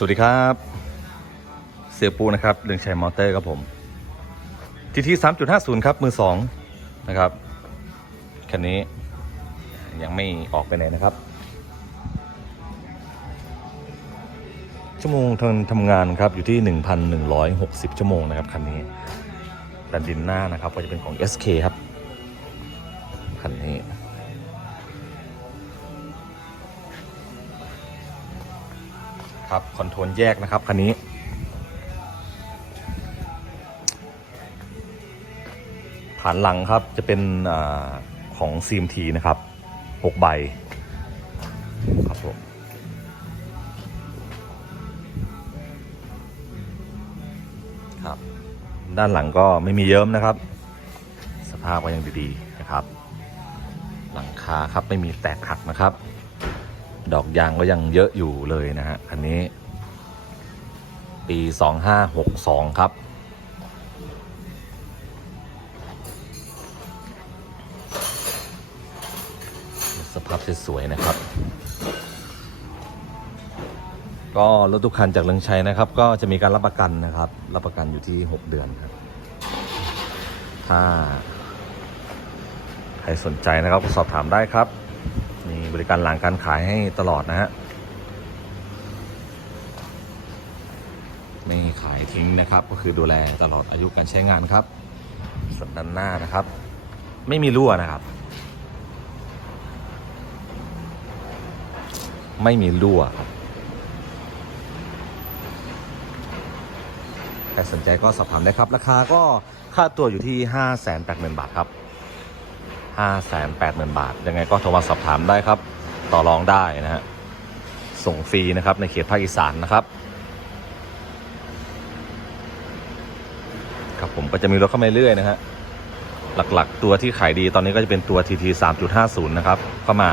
สวัสดีครับ เสียปูนะครับเรืองชัยมอเตอร์ครับผมทีทีสามจุดห้าศูนย์ครับ มือสองนะครับคันนี้ยังไม่ออกไปไหนนะครับ ชั่วโมงทางทำงานครับอยู่ที่ 1,160 ชั่วโมงนะครับคันนี้ดันดินหน้านะครับก็จะเป็นของ SK ครับคันนี้ ครับคอนโทรลแยกนะครับคันนี้ ฐานหลังครับจะเป็นอของ CMT นะครับ 6 ใบครับผมครับ ด้านหลังก็ไม่มีเยิ้มนะครับ สภาพก็ยังดีๆนะครับ หลังคาครับไม่มีแตกหักนะครับ ดอกยางก็ยังเยอะอยู่เลยนะฮะคันนี้ ปี 2562 ครับ สภาพสวยๆนะครับ ก็รถทุกคันจากเรืองชัยนะครับ ก็จะมีการรับประกันนะครับ รับประกันอยู่ที่ 6 เดือนครับ ถ้าใครสนใจนะครับ สอบถามได้ครับมีบ ริการหลังการขายให้ตลอดนะฮะไม่ขายทิ้งนะครับ ก็คือดูแลตลอดอายุการใช้งานครับ ส่วนด้านหน้านะครับ ไม่มีรั่วนะครับ ไม่มีรั่วครับใครสนใจก็สอบถามได้ครับ ราคาก็ค่าตัวอยู่ที่ 5 8 0 0 0 0 บาทครับ 5 8 0 0 0 0 บาท ยังไงก็โทรมาสอบถามได้ครับ ต่อรองได้นะฮะ ส่งฟรีนะครับในเขตภาคอีสานนะครับ ครับผมก็จะมีรถเข้ามาเรื่อยๆนะฮะ หลักๆ ตัวที่ขายดีตอนนี้ก็จะเป็นตัว TT 3.50 นะครับ เข้ามา